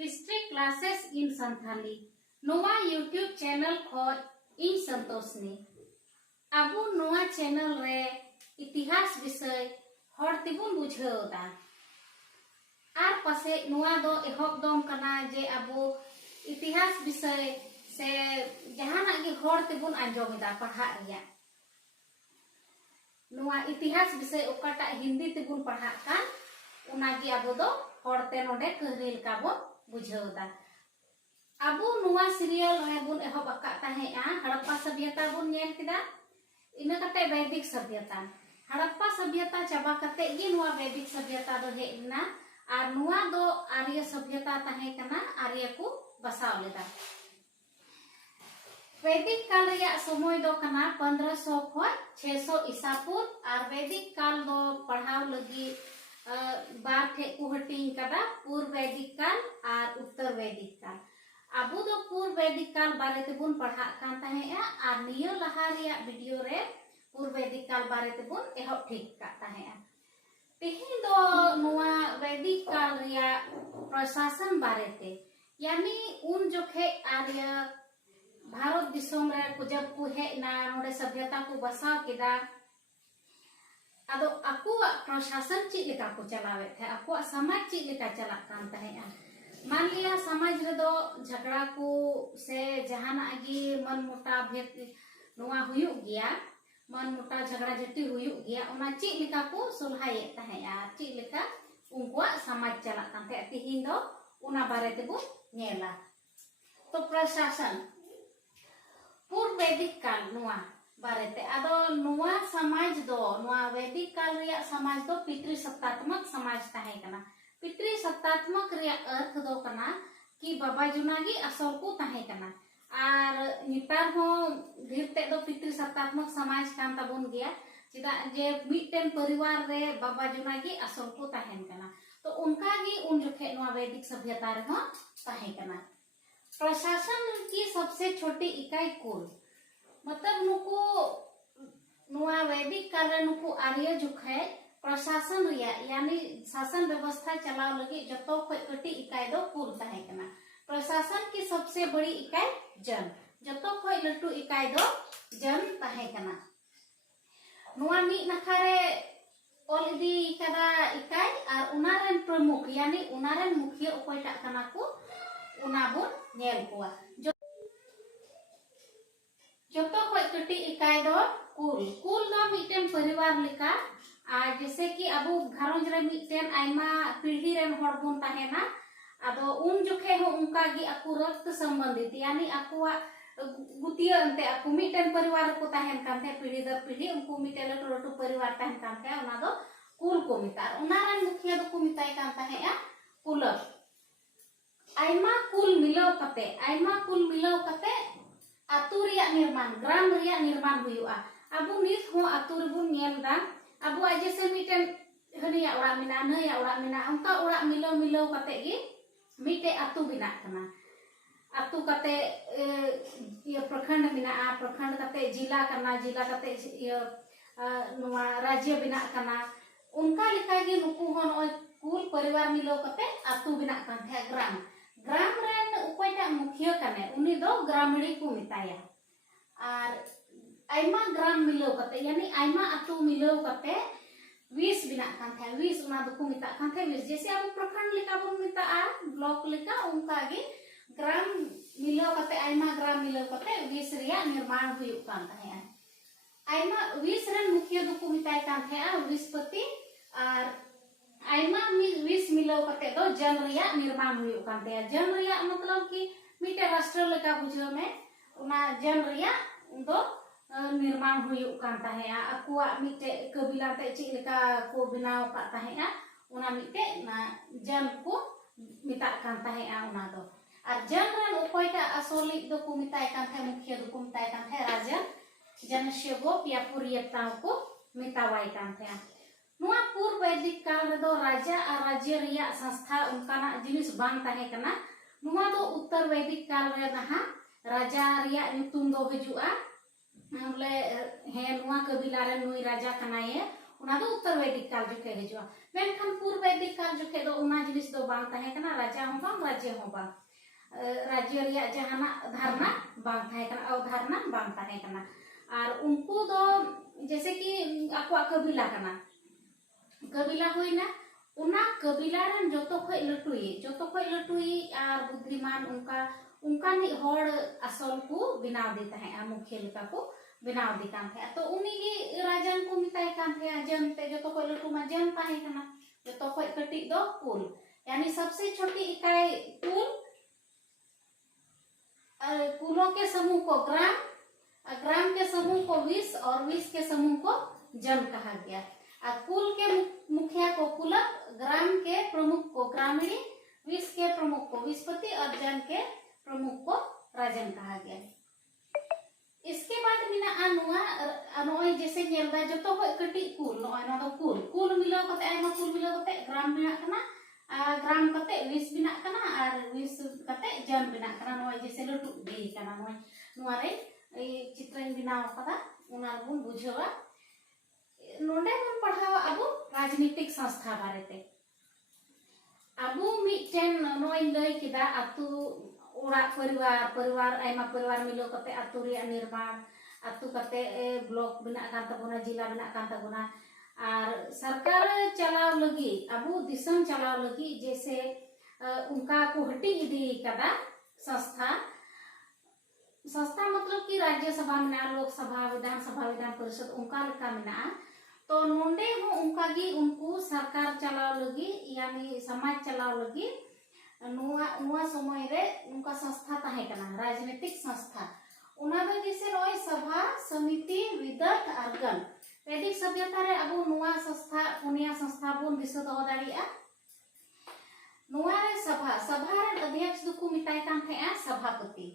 History classes in Santhali Nova YouTube channel खोज इन संतोषनी अबू नोवा channel रे इतिहास विषय हर तिबुन बुझावदा आर पासे नोवा दो एहब दम कना जे अबू इतिहास विषय से जहाना गे हर तिबुन आंजोमदा पढ़ा रिया नोवा इतिहास विषय ओकाटा हिंदी तिबुन पढ़ा का उनागी अबू दो हरते नोडे कहरी का बो बुझावदा अबू नोवा सीरियल रे बुन एहब अका ताहेआ हड़प्पा सभ्यता बुन नेल किदा इना कते वैदिक सभ्यता हड़प्पा सभ्यता चाबा कते गे नोवा वैदिक सभ्यता दो हेना आर नोवा दो आर्य सभ्यता ताहे कना आर्य को बसाव लेदा वैदिक काल रिया समय दो कना 1500 खो 600 ईसा पूर्व आर वैदिक काल दो पढ़ाव लगी बार ठे को हटिंग कदा पूर्व वैदिक काल और उत्तर वैदिक काल अबू दो पूर्व वैदिक काल बारे ते बुन पढ़ा कान ताहेआ आर नियो लहा रिया वीडियो रे पूर्व वैदिक काल बारे ते बुन एहब ठीक का ताहेआ तेही दो नोवा वैदिक काल रिया प्रशासन बारे ते यानी उन जोखे आर्य भारत दिसोम रे को जब को हेना नोडे सभ्यता को बसाव केदा अदो अकुआ प्रशासन ची लेका को चलावे थे अकुआ समाज ची लेका चला कान ताहेआ मान लिया समाज रे दो झगड़ा को से जहाना गी मन मोटा भेद नोआ हुयु गया मन मोटा झगड़ा जटी हुयु गया ओना ची लेका को सुलहाये ताहेआ ची लेका उनकुआ समाज चला कान थे तिहिन दो उना बारे ते बो नेला तो प्रशासन पूर्व वैदिक काल नोआ बारेते अदो नोआ समाज दो नोआ वैदिक काल रिया समाज दो पितृसत्तात्मक समाज ताहे कना पितृसत्तात्मक रिया अर्थ दो कना कि बाबा जुनागी असर को ताहे कना आर नितार हो धीरते दो पितृसत्तात्मक समाज कान ताबुन गया चिदा जे मिटन परिवार रे बाबा जुनागी असर को ताहेन कना तो उनका गी उन जोखे नोआ वैदिक सभ्यता रे हो ताहे कना प्रशासन की सबसे छोटी इकाई कुल मतलब नुकु नोआ वैदिक काल रे नुकु आर्य जुखे प्रशासन रिया यानी शासन व्यवस्था चलाव लगी जतो कोई कटी इकाई दो कुल ताहे कना प्रशासन की सबसे बड़ी इकाई जन जतो कोई लटू इकाई दो जन ताहे कना नोआ मी नखारे ऑल इदी कदा इकाई और उनारेन प्रमुख यानी उनारेन मुखिया ओकोयटा कना को उनाबो नेल कोआ जतो कोई कटी इकाई दो कुल कुल दो मिटन परिवार लेका आ जैसे कि अबू घरंज रे मिटन आयमा पीढ़ी रेन हड़ बुन ताहेना अदो उन जोखे हो उनका गी अकु रक्त संबंधित यानी अकुआ गुतिया अंते अकु मिटन परिवार को ताहेन कांथे पीढ़ी दर पीढ़ी उनको मिटन लटू लटू परिवार ताहेन कांथे ओना दो कुल को मिता ओना रे मुखिया दो को मिताय कान ताहेया कुल आयमा कुल मिलाव कते आतु रिया निर्माण ग्राम रिया निर्माण हुआ अबू नित हो आतु रेबुन नेलदा अबू जैसे मिटन हनिया ओड़ा मिना नया ओड़ा मिना उनका ओड़ा मिलाव कते गी मिटे आतु बिना कना आतु कते ये प्रखंड बिना प्रखंड कते जिला कना जिला कते ये नोआ राज्य बिना कना उनका लेका गी नुकु हो न कुल परिवार मिलाव कते आतु बिना कान थे ग्राम रेन उकोयटा मुखिया कने उनी दो ग्रामीणी को मिताया और आयमा ग्राम मिलाव कते यानी आयमा आतु मिलाव कते 20 बिना कान थे 20 उना दो को मिता कान थे 20 जैसे अब प्रखंड लेका बन मिता ब्लॉक लेका उनका गे ग्राम मिलाव कते आयमा ग्राम मिलाव कते 20 रिया निर्माण हुयु कान थे आयमा 20 रेन मुखिया दो को मिताय कान थे 20 पति और आयमा 20 मिलाव कते दो जन रिया निर्माण हुयु कान थे जन रिया मतलब कि मिटे राष्ट्र लेका बुझो में उना जन रिया दो निर्माण हुयु कान ताहेआ अकुआ मिटे कबिला ते ची लेका को बनाव का ताहेआ उना मिटे ना जन को मिता कान ताहेआ उना दो और जन रन ओकोयटा असोली दो को मिताय कान थे मुखिया दो को मिताय कान थे राजा जनस्य गो पियापुरियता को मितावाय कान थे नोआ पूर्व वैदिक काल रे दो राजा और राज्य रिया संस्था उनकाना जिनिस बांग ताहे कना नोआ दो उत्तर वैदिक काल रे नहा राजा रिया नितुम दो हजुआ बोले हे नोआ कबिला रे नुई राजा कनाये उना दो उत्तर वैदिक काल जुके हिजुआ मेनखान पूर्व वैदिक काल जुके दो उना जिनिस दो बांग ताहे कना राजा हो बांग राज्य हो बांग राज्य रिया जहाना धारणा बांग ताहे कना अवधारणा बांग ताहे कना और उनको दो जैसे कि आको कबीला कना कबीला होइना उना कबीला रन जोतो खोय लटुई और बुद्धिमान उनका उनका नि होड़ असल को बिनाव देता है मुख्य लेका को बिनाव दी कान थे तो उनी गे राजन को मिताय कान थे जन ते जोतो खोय लटु मा जन ताहे कना जोतो खोय कटी दो कुल यानी सबसे छोटी इकाई कुल कुलों के समूह को ग्राम ग्राम के समूह को 20 और 20 के समूह को जन कहा गया कुल के मुखिया को कुलक ग्राम के प्रमुख को ग्रामीणी 20 के प्रमुख को विस्पति और जन के प्रमुख को राजन कहा गया। इसके बाद मिना अनुआ जैसे नेलदा जो तो कटी कुल नो दो कुल मिलाव कते आयमा कुल मिलाव कते ग्राम बिना कना ग्राम कते 20 बिना कना और 20 कते जन बिना कना नो जैसे लटु दी कना नो रे चित्र बिनाव कदा उना बुन बुझावा नोडे बन पढ़ावा अबो राजनीतिक संस्था बारेते अबो मिटेन नोय लय किदा अतु ओड़ा परिवार आयमा परिवार मिलो कते अतु रे निर्माण अतु कते ब्लॉक बिना कान तबोना जिला बिना कान तबोना और सरकार चलाव लगी अबो दिसम चलाव लगी जैसे उनका को हटी इदी कदा संस्था मतलब कि राज्य सभा में लोक सभा विधान परिषद उनका लेका में तो नोंडे हो उनका गी उनको सरकार चलाव लगी यानी समाज चलाव लगी नुआ समय रे उनका संस्था ताहे कना राजनीतिक संस्था उना दो जैसे नोय सभा समिति विदत और गण वैदिक सभ्यता रे अब नुआ संस्था पुनिया संस्था बुन दिसो दो दाड़िया नुआ रे सभा रे अध्यक्ष दुकु मिताय कान थे सभापति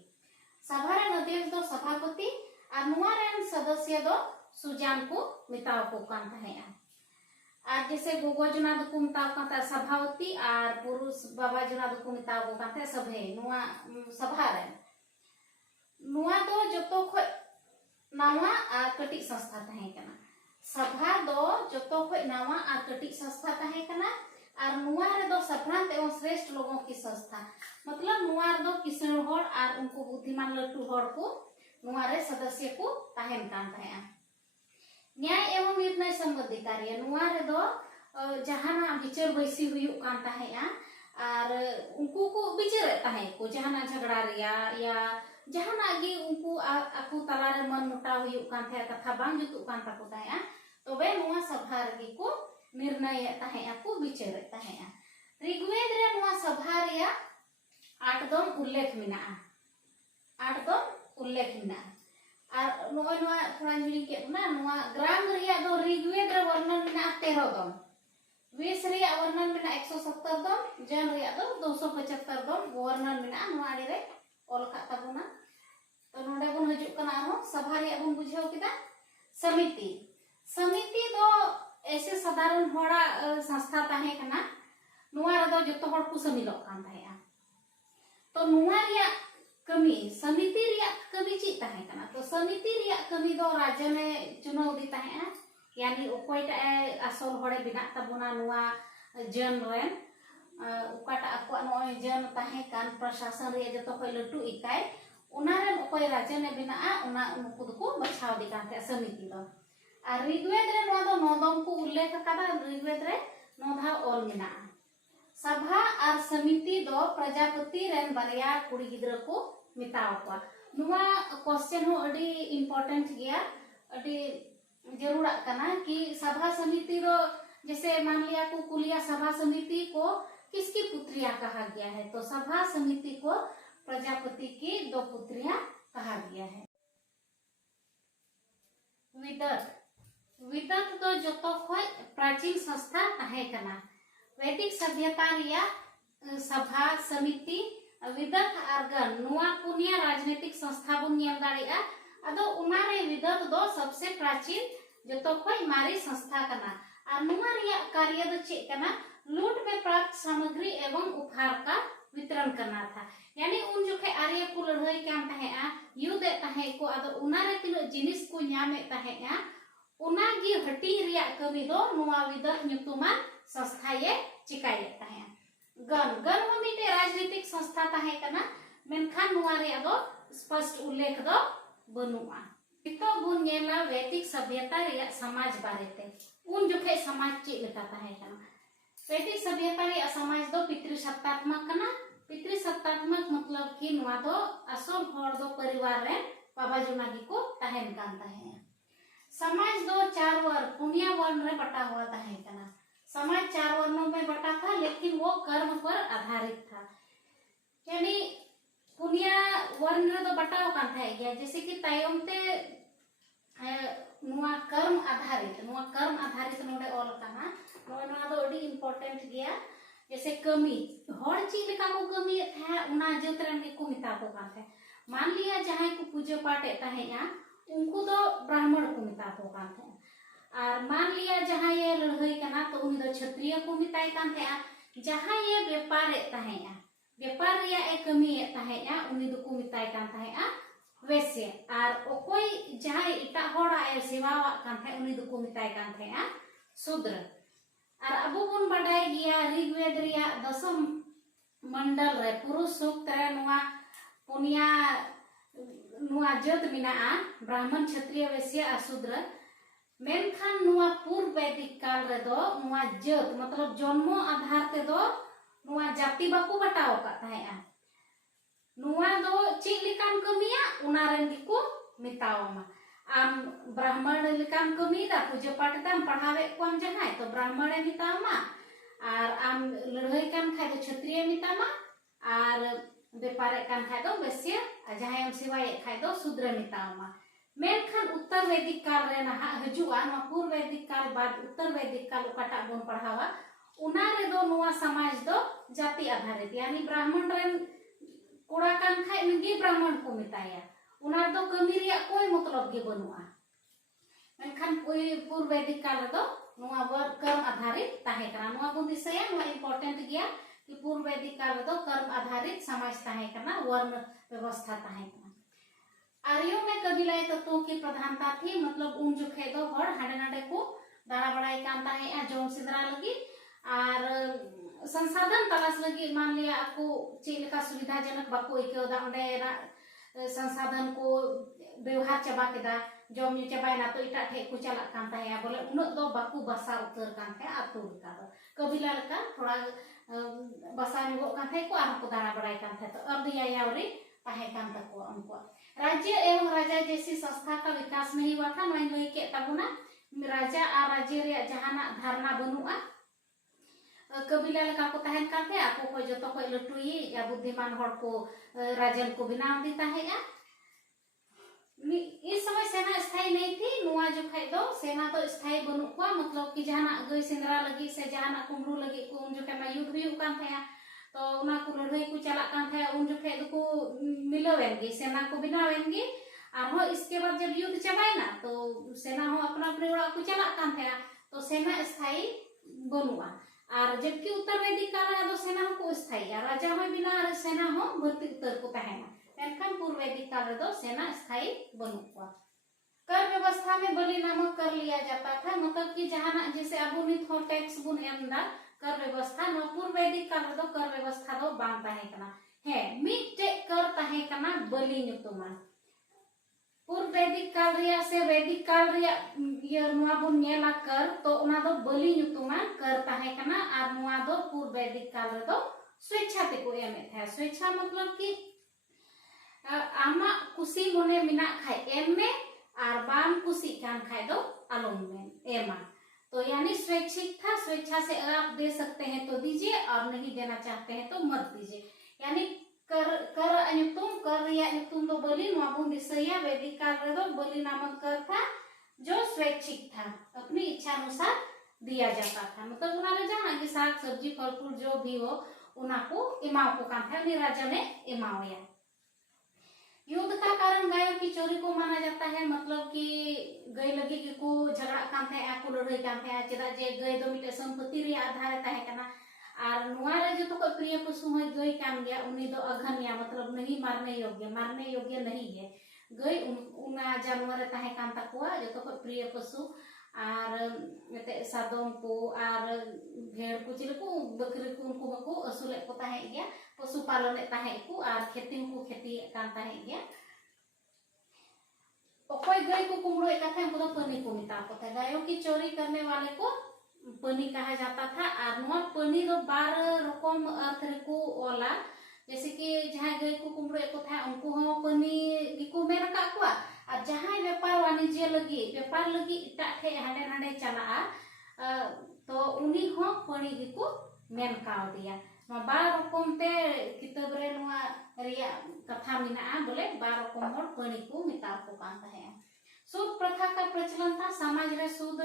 सभा रे अध्यक्ष दो सभापति और नुआ रे सदस्य दो सुजान को मिताव को कान थे और जैसे गोगो जना दुकु मिताव कान सभापति और पुरुष बाबा जना दुकु मिताव को कान थे सभे नुआ सभा रे नुआ दो जतो खोय नावा आ कटी संस्था ताहे कना सभा दो जतो खोय नावा आ कटी संस्था ताहे कना और नुआ रे दो सभ्रांत एवं श्रेष्ठ लोगों की संस्था मतलब नुआ रे दो किसान होड़ और उनको बुद्धिमान लट्टू होड़ को नुआ रे सदस्य को ताहेन कान ताहे न्याय एवं निर्णय संबंधी कार्य नुआ रे दो जहाना विचार बैसी हुई कान ताहे और उनको को विचार ताहे को जहाना झगड़ा रिया या जहाना गे उनको आकु तला रे मन मुटा हुई कान थे कथा बांग जुतु कान ताको ताहे तो वे नुआ सभा रे को निर्णय ताहे आकु विचार ताहे ऋग्वेद रे नुआ सभा रे 8 दम उल्लेख मिना 8 दम उल्लेख मिना और नोय नुआ थोड़ा हिली के ना नुआ ग्राम रिया दो ऋग्वेद रे वर्णन मिना 13 दम 20 रिया वर्णन मिना 170 दम जन रिया दो 275 दम वर्णन मिना नुआ रे ओल का तबुना तो नोडे बन हजु कना सभा रे बन बुझाव किदा समिति दो ऐसे साधारण होड़ा संस्था ताहे कना नुआ रे दो जतो होड़ को समिलो कान ताहे तो नुआ रिया कमी समिति रिया कमी ची ताहे कना तो समिति रिया कमी दो राज्य में चुनाव दी ताहे यानी ओकोयटा असल होड़े बिना तबुना नुआ जन रेन उकाटा अको नोय जन ताहे कान प्रशासन रे जतो खोय लटु इकाय उना रे ओकोय राज्य ने बिना उना उनको को बचाव दी कान समिति दो और ऋग्वेद रे नो दो नोदम को उल्लेख कदा ऋग्वेद रे नोधा ओल मिना सभा और समिति दो प्रजापति रेन बारिया कुड़ी गिद्र को मिताव को नुआ क्वेश्चन हो अडी इंपोर्टेंट गया अडी जरूर कना कि सभा समिति रो जैसे मान लिया को कुलिया सभा समिति को किसकी पुत्रियां कहा गया है तो सभा समिति को प्रजापति की 2 पुत्रियां कहा गया है। विदत तो जतो खोय प्राचीन संस्था ताहे कना वैदिक सभ्यता रिया सभा समिति विदत और गण नुआ पुनिया राजनीतिक संस्था बुन नेल दाड़िया अदो उना रे विदत दो सबसे प्राचीन जतो खोय मारी संस्था कना और नुआ रिया कार्य दो चे कना लूट में प्राप्त सामग्री एवं उपहार का वितरण करना था यानी उन जो के आर्य को लड़ाई काम ताहे युद्ध ताहे को अदो उना रे तिनो जिनिस को न्यामे ताहे उनागी हटी रिया कमी दो नुआ विदत ᱧᱩᱛᱩᱢᱟᱱ संस्था ये चिकाये ताहे गन गन हो मिटे राजनीतिक संस्था ताहे कना मेनखान नुआ रिया दो स्पष्ट उल्लेख दो बनुआ तो बुन नेला वैदिक सभ्यता रिया समाज बारेते उन जुखे समाज चे लेता ताहे कना वैदिक सभ्यता रिया समाज दो पितृसत्तात्मक कना पितृसत्तात्मक मतलब कि नुआ दो असल होर दो परिवार रे बाबा जुनागी को ताहेन कान ताहे समाज दो 4 वर्ण पुनिया वर्ण रे बटा हुआ ताहे कना समाज 4 वर्णों में बटा था लेकिन वो कर्म पर आधारित था यानी पुनिया वर्ण रे तो बटा हुआ था गया जैसे कि तायम ते नुआ कर्म आधारित नोडे ऑल कना नुआ दो अडी इंपॉर्टेंट गया जैसे कमी हर चीज लेका को कमी था उना जतरन के को मिता को काथे मान लिया जहां को पूजा पाठ ताहेया उनको तो ब्राह्मण को मिता को काथे और मान लिया जहां ये लड़ाई कना तो उन दो क्षत्रिय को मिताई कान थे जहां ये व्यापार ताहेया व्यापार रिया ए कमी ताहेया उन दो को मिताई कान थे वैसे और ओकोई जहां इटा होड़ा ए सेवा कान थे उन दो को मिताई कान थे शूद्र और अबो बुन बडाय गिया ऋग्वेद रिया दशम मंडल रे पुरुष सूक्त रे नुआ पुनिया नुआ जत मिना ब्राह्मण क्षत्रिय वैश्य और शूद्र मेनखान नुआ पूर्व वैदिक काल रे दो नुआ जत मतलब जन्मो आधार ते दो नुआ जाति बाकू बटाव का ताहेया नुआ दो ची लिकान कमिया उना रेन को मितावमा आम ब्राह्मण लिकान कमी दा पूजा पाठ ताम पढ़ावे कोम जहाय तो ब्राह्मण मितावमा और आम लड़ाई कान खाय तो क्षत्रिय मितामा और व्यापार कान खाय तो वैश्य जहाय हम सेवाय खाय तो शूद्र मितावमा मेनखान उत्तर वैदिक काल रे नहा हजुआ न पूर्व वैदिक काल बाद उत्तर वैदिक काल उकाटा बोन पढ़ावा उना रे दो नुआ समाज दो जाति आधारित यानी ब्राह्मण रेन कोड़ा कान खाय नगी ब्राह्मण को मिताया उना दो कमी रिया कोई मतलब के बनुआ मेनखान पूर्व वैदिक काल दो नुआ कर्म आधारित ताहे कना नुआ बुन दिसया नुआ इंपॉर्टेंट गया कि पूर्व वैदिक काल दो कर्म आधारित समाज ताहे कना वर्ण व्यवस्था ताहे कना आर्यों में कबीला तत्वों की प्रधानता थी मतलब उन जो खेदो हर हाडे नाडे को दाड़ा बड़ाई कामता है जोम सिद्रा लगी और संसाधन तलाश लगी मान लिया आपको चीज का सुविधाजनक बाको इकोदा उंडे संसाधन को व्यवहार चबा केदा जोम चबाय ना तो इटा ठे को चला कामता है बोले उन दो बाको बसा उतर कामता है आतु का कबीला का थोड़ा बसा निगो कामता है को आर को दाड़ा बड़ाई कामता है तो अब दिया यावरी ताहे कान तको उनको राज्य एवं राजा जैसी संस्था का विकास नहीं हुआ था नई नई के तबुना राजा और राज्य रे जहाना धारणा बनुआ कबीला लका को ताहेन काते आपको को जतो को लटुई या बुद्धिमान हड़ को राजन को बनाव दी ताहेगा इस समय सेना स्थायी नहीं थी नुआ जो खाई दो सेना तो स्थायी बनु को मतलब कि जहाना गई सिंदरा लगी से जहाना कुमरू लगी को जो के युद्ध भी हुकान था तो उना को लड़ाई को चला कान था उन जो खेद को मिलवेंगे सेना को बनावेंगे और हो इसके बाद जब युद्ध चबाए ना तो सेना हो अपना अपने उड़ा को चला कान था तो सेना स्थायी बनुआ और जबकि उत्तर वैदिक काल में तो सेना को स्थायी राजा हो बिना सेना हो भर्ती उत्तर को तहना मेनखान पूर्व वैदिक काल में तो सेना स्थायी बनुआ कर व्यवस्था में बलि नामक कर लिया जाता था मतलब कि जहां जैसे अबुनित हो टैक्स बुन एमदा कर व्यवस्था न पूर्व वैदिक काल दो कर व्यवस्था दो बांग ताहे कना है मिटे कर ताहे कना बलि ᱧᱩᱛᱩᱢᱟन पूर्व वैदिक काल रिया से वैदिक काल रिया ये नुआ बुन नेला कर तो उना दो बलि ᱧᱩᱛᱩᱢᱟन कर ताहे कना और नुआ दो पूर्व वैदिक काल रे दो स्वेच्छा ते को एमे था स्वेच्छा मतलब कि आमा खुशी मने मिना खाय एम में और बाम खुशी कान खाय दो आलम में एमा तो यानी स्वैच्छिक था स्वेच्छा से आप दे सकते हैं तो दीजिए और नहीं देना चाहते हैं तो मत दीजिए यानी कर कर रिया तुम तो बलि नुआबुन दिसया वैदिक काल रे दो बलि नामक कर था जो स्वैच्छिक था अपनी इच्छा अनुसार दिया जाता था मतलब उना ले जहां की साग सब्जी फल फूल जो भी हो उना को इमाव को काम था राजा ने इमावया युद्ध का कारण गायों की चोरी को माना जाता है मतलब कि गई लगी कि को झगड़ा काम थे आपको लड़ाई काम थे चेदा जे गई दो मिटे संपत्ति रे आधार ताहे कना और नुआ रे जो तो कोई प्रिय पशु है गई काम गया उन्हीं दो अघन्या मतलब नहीं मारने योग्य नहीं है गई उना जानवर ताहे कान तकुआ जतो को प्रिय पशु और मते सादोम को और भेड़ को चिल को बकरी को उनको बको असुले को ताहे गया पशु पालन ताहे को और खेती को खेती कान ताहे गया ओकोय गई को कुमड़ो एक कथा उनको पनी को मिता को था गायों की चोरी करने वाले को पनी कहा जाता था और नोर पनी रो 12 रकम अर्थ रे को ओला जैसे कि जहां गई को कुमड़ो एक था उनको हो पनी को में रखा को और जहां व्यापार वाणिज्य लगी इटा ठे हाडे हाडे चला तो उनी हो पनी को मेन काव दिया 12 रकम ते किताब रे नोआ रिया कथा मिना बोले 12 रकम होर पनी को मिता को कान है। सूद प्रथा का प्रचलन था समाज रे सूद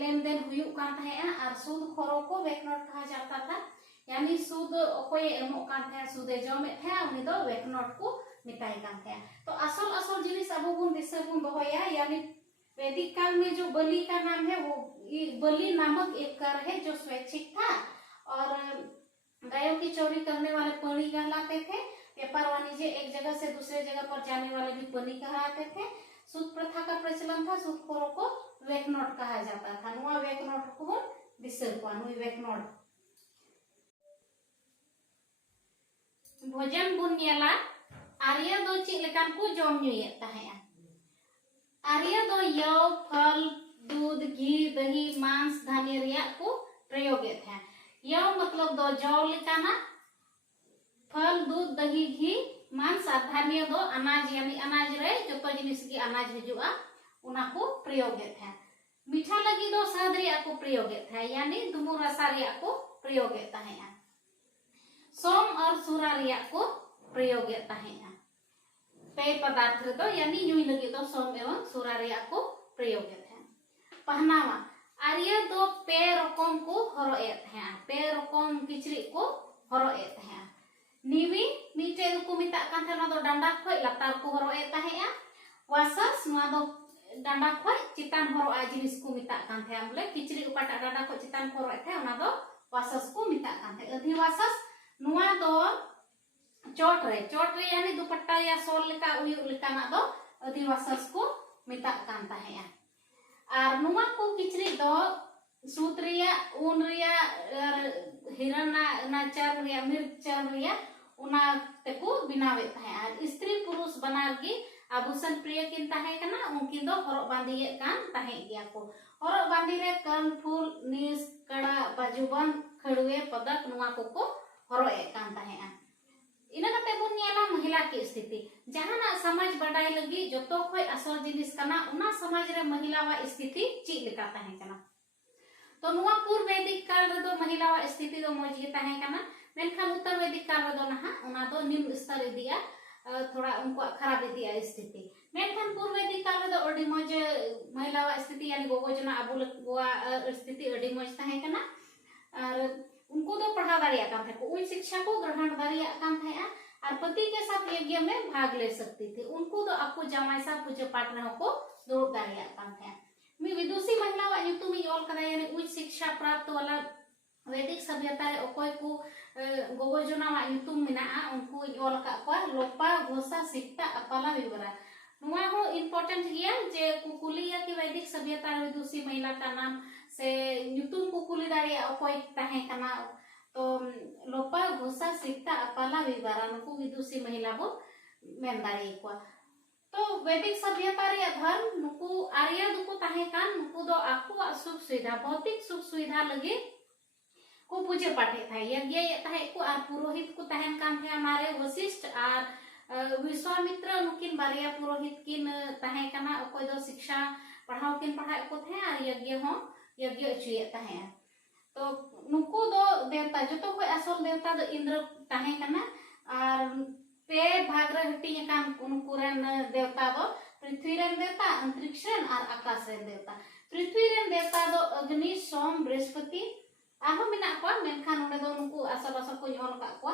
लेन देन हुयु कान है और सूद खोरो को वेकनोट कहा जाता था यानी सूद ओकोय एमो कान है सूदे जमे थे उनी दो वेकनोट को मिताई कान थे। तो असल जिनिस अबो बुन दिसे बुन दोया यानी वैदिक काल में जो बलि का नाम है वो बलि नामक एक कर है जो स्वैच्छिक था और गायों की चोरी करने वाले पनी कहलाते थे। व्यापार वाणिज्य एक जगह से दूसरे जगह पर जाने वाले भी पनी कहलाते थे। सूद प्रथा का प्रचलन था सूदखोरों को वेकनोट कहा जाता था। नुआ वेकनोट को दिसर को नुई वेकनोट भोजन बुन नेला आर्य दो ची लेकान को जम न्यूयेत ताहेया आर्य दो यौ फल दूध घी दही मांस धान्य रिया को प्रयोगित है। यौ मतलब दो जौ लेकाना फल दूध दही घी मांस और धान्य दो अनाज यानी अनाज रे जतो जिनिस की अनाज हिजुआ उना को प्रयोगित है। मीठा लगी दो साद रिया को प्रयोगित है यानी दुमु रसा रिया को प्रयोगित है। सोम और सूरा रिया को प्रयोगित है। पेय पदार्थ रे दो यानी नुई लगी दो सोम एवं सूरा रिया को प्रयोगित है। पहनावा आर्य दो पे रकम को हरोएत है पे रकम किचरी को हरोएत है। निवी मीटे को मिता कान थे दो डंडा खोय लतार को हरोएत है। वासस नुआ दो डंडा खोय चितान हरोआ जिनिस को मिता कान थे बोले किचरी उपाटा डंडा को चितान हरोएत है उना दो वासस को मिता कान थे। अधिवासस नुआ दो चोट रे यानी दुपट्टा या सोल लेका उयु लेकाना दो अधिवासस को मिता कान ताहेया। और नुआ को किचरी दो सूत रिया ऊन रिया हिरना ना चर रिया मिर्च चर रिया उना तेको बिनावे ताहे। और स्त्री पुरुष बनार की आभूषण प्रिय किन ताहे कना उनकिन दो हरक बांधिए कान ताहे गया को। हरक बांधी रे कन फूल निस कड़ा बाजुबन खड़ुए पदक नुआ को हरक कान ताहे। इना कते बुन नेला महिला की स्थिति जहाना समाज बडाय लगी जतो खोय असल जिनिस कना उना समाज रे महिलावा स्थिति ची लेका ताहे कना। तो नुआ पूर्व वैदिक काल रे दो महिलावा स्थिति दो मौज गे ताहे कना मेनखान उत्तर वैदिक काल रे दो नहा उना दो निम्न स्तर दिया थोड़ा उनको खराब दिया स्थिति। मेनखान पूर्व वैदिक काल रे दो अडी मौज महिलावा स्थिति यानी गोगो जना अबुल गोवा स्थिति अडी मौज ताहे कना और उनको तो पढ़ा दाड़िया कान थे उच्च शिक्षा को ग्रहण दाड़िया कान थे और पति के साथ यज्ञ में भाग ले सकती थी। उनको तो आपको जमाई सा पूजा पाठ में को दुरुब दाड़िया कान थे। मी विदुषी महिला वा ᱧᱩᱛᱩᱢ ᱤᱧ ᱚᱞ ᱠᱟᱫᱟ यानी उच्च शिक्षा प्राप्त वाला वैदिक सभ्यता रेᱚᱠᱚᱭ ᱠᱚ गोगो जना वा ᱧᱩᱛᱩᱢ मेनाआ उनको ᱤᱧ ᱚᱞ ᱠᱟᱜ ᱠᱚᱣᱟ लोपा घोषा सिक्ता अपाला विवरा। नुआ हो इंपोर्टेंट गया जे कुकुलिया की वैदिक सभ्यता रे विदुषी महिला का नाम से ᱧᱩᱛᱩᱢ कुकुली दाड़िया ọᱠᱚᱭ ताहे कना तो लोपा घोषा सिक्ता अपाला विवरा नुकु विदुषी महिला बो मेन दाड़िया को। तो वैदिक सभ्यता रे धर्म नुकु आर्य दुकु ताहे कान नुकु दो आकुआ सुख सुविधा भौतिक सुख सुविधा लगे को पूजे पाठे था यज्ञ ताहे को और पुरोहित को ताहेन कान थे हमारे वशिष्ठ और विश्वामित्र नुकिन बारिया पुरोहित किन ताहे कना अकोय दो शिक्षा पढ़ाओ किन पढ़ाए को थे और यज्ञ हो यज्ञ चुए ताहे। तो नुकु दो देवता जो तो कोई असल देवता दो इंद्र ताहे कना और पे भाग रे हटी कान उनको रेन देवता दो पृथ्वी रेन देवता अंतरिक्ष रेन और आकाश रेन देवता। पृथ्वी रेन देवता दो अग्नि सोम बृहस्पति आहो मिना को मेनखान उडे दो नुकु असल असल को ᱧol का को।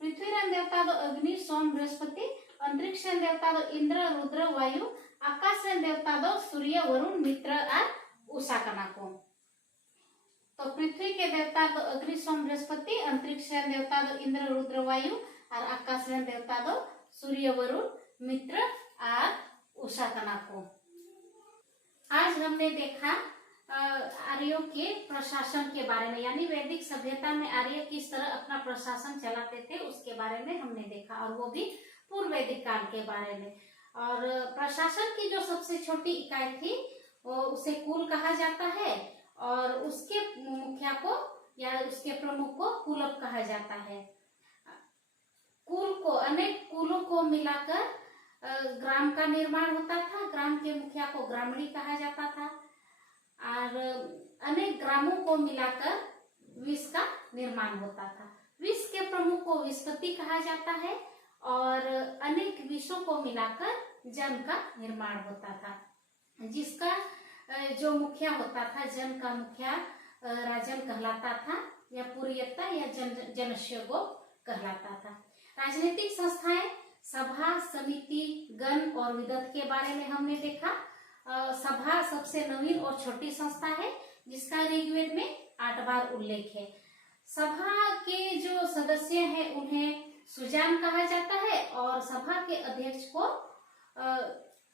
पृथ्वी रेन देवता दो अग्नि सोम बृहस्पति अंतरिक्ष रेन देवता दो इंद्र रुद्र वायु आकाश रेन देवता दो सूर्य वरुण मित्र और उषा कना को। तो पृथ्वी के देवता दो अग्नि सोम बृहस्पति अंतरिक्ष रेन देवता दो इंद्र रुद्र वायु और आकाश रेन देवता दो सूर्य वरुण मित्र और उषा कना को। आज हमने देखा आर्यों के प्रशासन के बारे में, यानी वैदिक सभ्यता में आर्य किस तरह अपना प्रशासन चलाते थे उसके बारे में हमने देखा, और वो भी पूर्व वैदिक काल के बारे में। और प्रशासन की जो सबसे छोटी इकाई थी वो उसे कुल कहा जाता है, और उसके मुखिया को या उसके प्रमुख को कुलप कहा जाता है। कुल को, अनेक कुलों को मिलाकर ग्राम का निर्माण होता था। ग्राम के मुखिया को ग्रामणी कहा जाता था, और अनेक ग्रामों को मिलाकर विष का निर्माण होता था। विष के प्रमुख को विषपति कहा जाता है, और अनेक विषों को मिलाकर जन का निर्माण होता था, जिसका जो मुखिया होता था, जन का मुखिया राजन कहलाता था, या पुरोहिता या जनस्य को कहलाता था। राजनीतिक संस्थाएं, सभा, समिति, गण और विदत के बारे में हमने देखा। सभा सबसे नवीन और छोटी संस्था है, जिसका ऋग्वेद में 8 बार उल्लेख है। सभा के जो सदस्य हैं उन्हें सुजान कहा जाता है, और सभा के अध्यक्ष को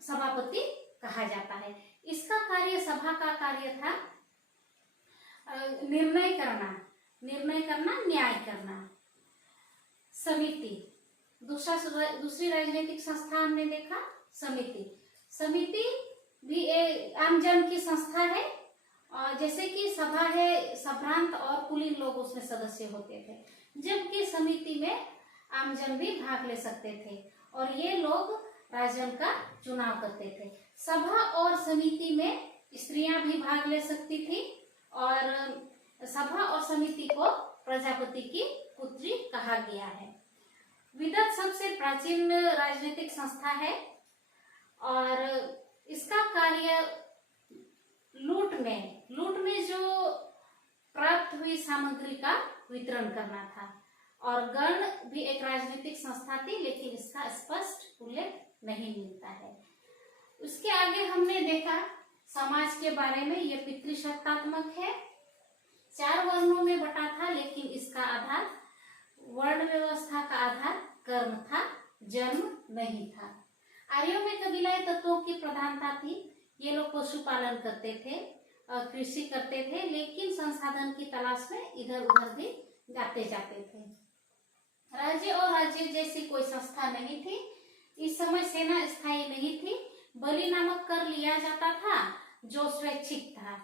सभापति कहा जाता है। इसका कार्य, सभा का कार्य था निर्णय करना, न्याय करना। समिति, दूसरी राजनीतिक संस्था हमने देखा समिति भी एक आमजन की संस्था है, और जैसे कि सभा है, सभ्रांत और कुलीन लोग उसमें सदस्य होते थे, जबकि समिति में आमजन भी भाग ले सकते थे, और ये लोग राजन का चुनाव करते थे। सभा और समिति में स्त्रियां भी भाग ले सकती थी, और सभा और समिति को प्रजापति की पुत्री कहा गया है। विदत सबसे प्राचीन राजनीतिक संस्था है, और इसका कार्य लूट में जो प्राप्त हुई सामग्री का वितरण करना था। और गण भी एक राजनीतिक संस्था थी, लेकिन इसका स्पष्ट उल्लेख नहीं मिलता है। उसके आगे हमने देखा समाज के बारे में। यह पितृसत्तात्मक है, 4 वर्णों में बटा था, लेकिन इसका आधार, वर्ण व्यवस्था का आधार कर्म था, जन्म नहीं था। आर्यों में कबीलाई तत्वों की प्रधानता थी। ये लोग पशुपालन करते थे, कृषि करते थे, लेकिन संसाधन की तलाश में इधर उधर भी जाते जाते थे। राज्य और राज्य जैसी कोई संस्था नहीं थी। इस समय सेना स्थायी नहीं थी। बलि नामक कर लिया जाता था, जो स्वैच्छिक था।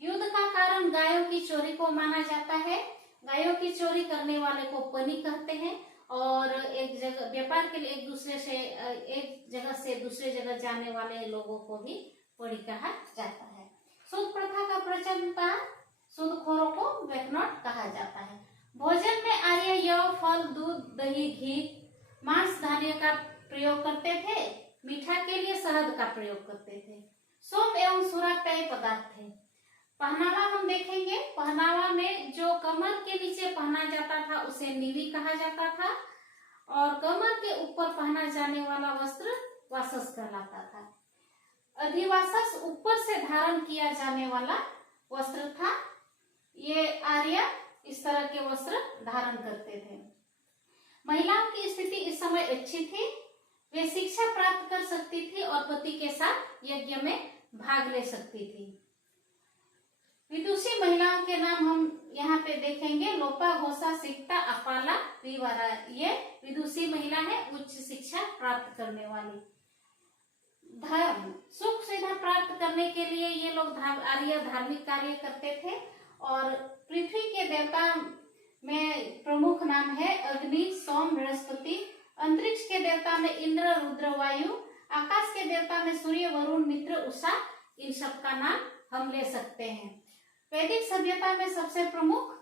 युद्ध का कारण गायों की चोरी को माना जाता है। गायों की चोरी करने वाले को पनी कहते हैं, और एक जगह व्यापार के लिए एक जगह से दूसरे जगह जाने वाले लोगों को भी पड़ी कहा जाता है। सूद प्रथा का प्रचलन था। सूदखोरों को वैकनॉट कहा जाता है। भोजन में आर्य यव, फल, दूध, दही, घी, मांस, धान्य का प्रयोग करते थे। मीठा के लिए शहद का प्रयोग करते थे। सोम एवं सुरा पेय पदार्थ थे। पहनावा हम देखेंगे। पहनावा में जो कमर के नीचे पहना जाता था उसे नीवी कहा जाता था, और कमर के ऊपर पहना जाने वाला वस्त्र वासस कहलाता था। अधिवासस ऊपर से धारण किया जाने वाला वस्त्र था। ये आर्य इस तरह के वस्त्र धारण करते थे। महिलाओं की स्थिति इस समय अच्छी थी। वे शिक्षा प्राप्त कर सकती थी और पति के साथ यज्ञ में भाग ले सकती थी। विदुषी महिलाओं के नाम हम यहाँ पे देखेंगे। लोपा, घोषा, सिक्ता, अपाला, विवारा, ये विदुषी महिला है, उच्च शिक्षा प्राप्त करने वाली। धर्म, सुख सुविधा प्राप्त करने के लिए ये लोग आर्य धार्मिक कार्य करते थे। और पृथ्वी के देवता में प्रमुख नाम है अग्नि, सोम, बृहस्पति। अंतरिक्ष के देवता में इंद्र, रुद्र, वायु। आकाश के देवता में सूर्य, वरुण, मित्र, उषा। इन सब का नाम हम ले सकते हैं। वैदिक सभ्यता में सबसे प्रमुख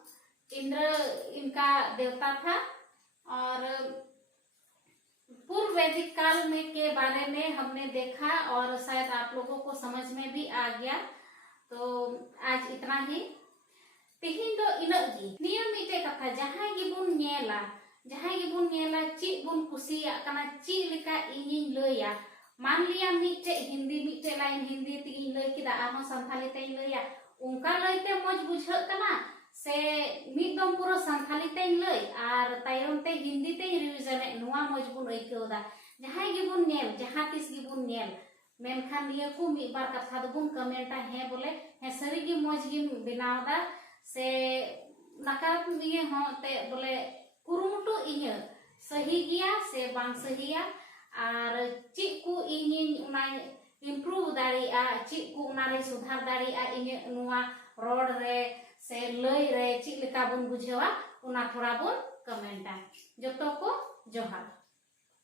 इंद्र इनका देवता था। और पूर्व वैदिक काल में के बारे में हमने देखा, और शायद आप लोगों को समझ में भी आ गया। तो आज इतना ही। तिहिन दो इनगी नियम मिटे कथा जहां गिबुन नेला ची बुन कुसिया कना ची लिका इनिन लया। मान लिया मिटे हिंदी मिटे लाइन हिंदी तिगिन लय किदा आमा संथाली तेन लया। उनका लयते मज बुझातना से मिदम पूरा संथाली तेन लय, आर तायरम ते हिंदी ते रिविजन नुआ मज बुन अइकौदा। जहां गिबुन नेल जहां तिस गिबुन नेल मेनखान निया को मी बार कथा दबुन कमेंटा है बोले है सरी गी मौज गी बनावदा से नका मिये हो ते बोले कुरुमुटु इन्य सही गिया से बांग सहिया और चिक को इन्य उना इम्प्रूव दाड़िया चिक को उना रे सुधार दाड़िया इन्य नुआ रोड रे से लय रे चिक लेका बुन बुझेवा उना थोड़ा बुन कमेंटा जतो को जोहार।